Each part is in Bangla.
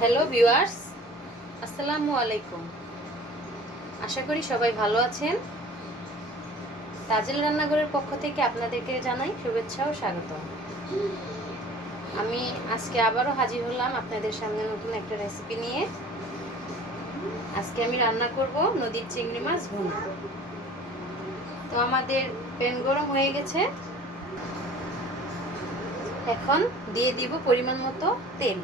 হ্যালো ভিউয়ার্স, আসসালামু আলাইকুম। আশা করি সবাই ভালো আছেন। তাজেল রান্নাঘরের পক্ষ থেকে আপনাদেরকে জানাই শুভেচ্ছা ও স্বাগত। আমি আজকে আবারও হাজির হলাম আপনাদের সামনে নতুন একটা রেসিপি নিয়ে। আজকে আমি রান্না করব নদীর চিংড়ি মাছ ভুনা। তো আমাদের প্যান গরম হয়ে গেছে, এখন দিয়ে দিব পরিমাণ মতো তেল।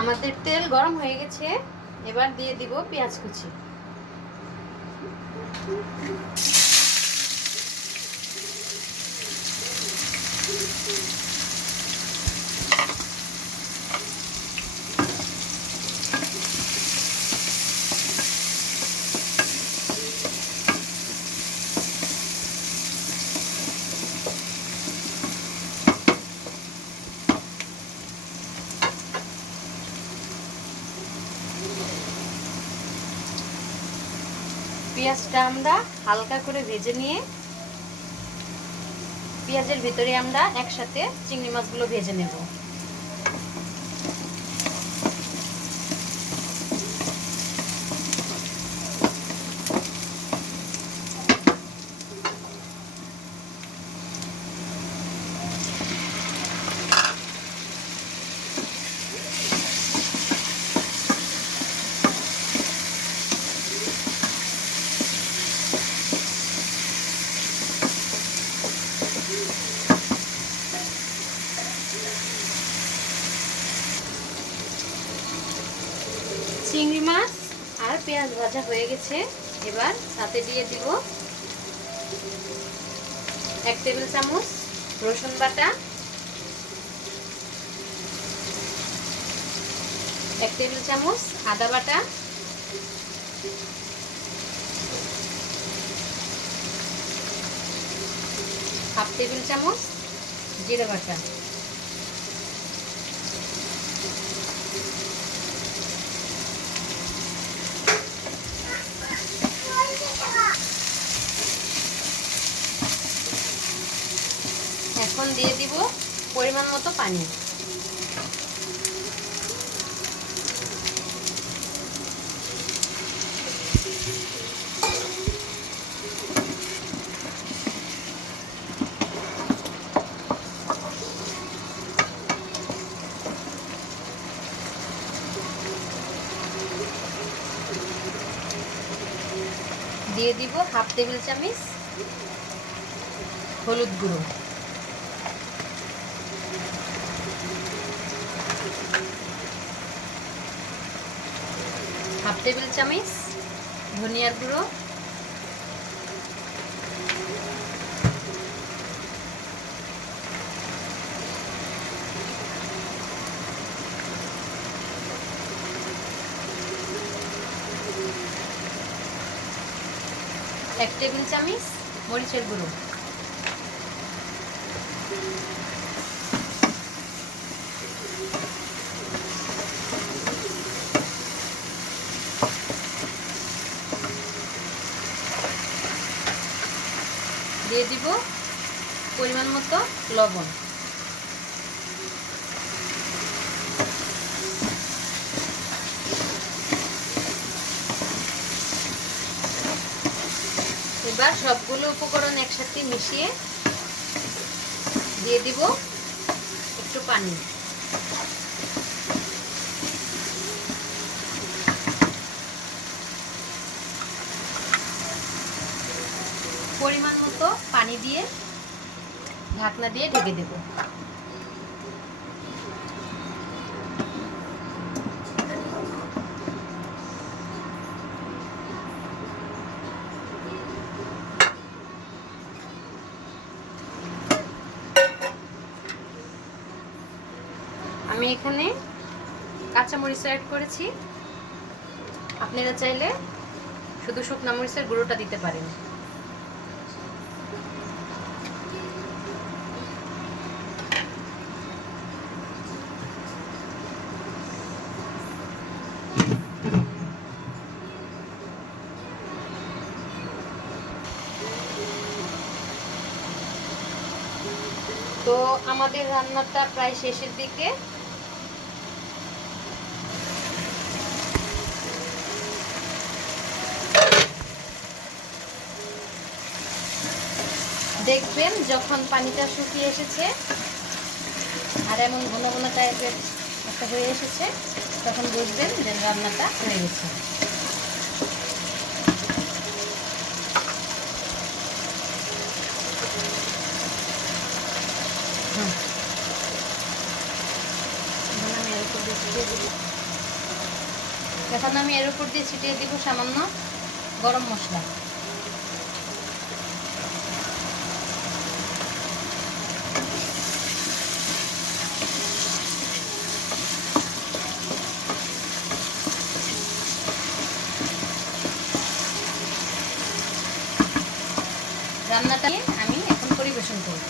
আমাদের তেল গরম হয়ে গেছে, এবার দিয়ে দিব পেঁয়াজ কুচি। পেঁয়াজটা আমরা হালকা করে ভেজে নিয়ে পেঁয়াজের ভিতরে আমরা একসাথে চিংড়ি মাছগুলো ভেজে নেব। চিংড়ি মাছ আর পেঁয়াজ ভাজা হয়ে গেছে, এবার সাথে দিয়ে দিব 1 টেবিল চামচ রসুন বাটা, 1 টেবিল চামচ আদা বাটা, 1/2 টেবিল চামচ জিরা বাটা। এখন দিয়ে দিব পরিমাণ মতো পানি। দিয়ে দিব 1/2 টেবিল চামচ হলুদ গুঁড়ো, 1/2 টেবিল চামচ ধনিয়ার গুঁড়ো, 1 টেবিল চামচ মরিচের গুঁড়ো। দিয়ে দিব পরিমাণ মতো লবণ। এবার সবগুলো উপকরণ একসাথে মিশিয়ে দিয়ে দিব একটু পানি। পরিমাণ মতো পানি দিয়ে ঢাকনা দিয়ে ঢেকে দেব। আমি এখানে কাঁচামরিচ অ্যাড করেছি, আপনারা চাইলে শুধু শুকনা মরিচের গুঁড়োটা দিতে পারেন। আমাদের রান্নাটা প্রায় শেষের দিকে। দেখবেন যখন পানিটা শুকিয়ে এসেছে আর এমন ঘন ঘন টাইপের একটা হয়ে এসেছে, তখন বুঝবেন যে রান্নাটা হয়ে গেছে। এখন আমি এর উপর দিয়ে ছিটিয়ে দিব সামান্য গরম মশলা। রান্নাটা আমি এখন পরিবেশন করব।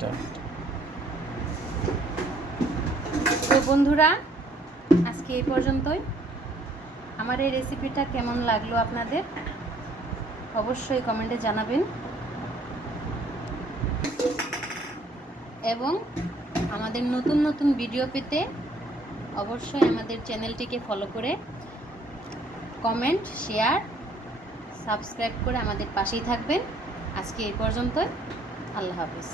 তো বন্ধুরা, আজকে এই পর্যন্তই। আমার এই রেসিপিটা কেমন লাগলো আপনাদের অবশ্যই কমেন্টে জানাবেন, এবং আমাদের নতুন নতুন ভিডিও পেতে অবশ্যই আমাদের চ্যানেলটিকে ফলো করে কমেন্ট, শেয়ার, সাবস্ক্রাইব করে আমাদের পাশেই থাকবেন। আজকে এই পর্যন্তই। আল্লাহ হাফেজ।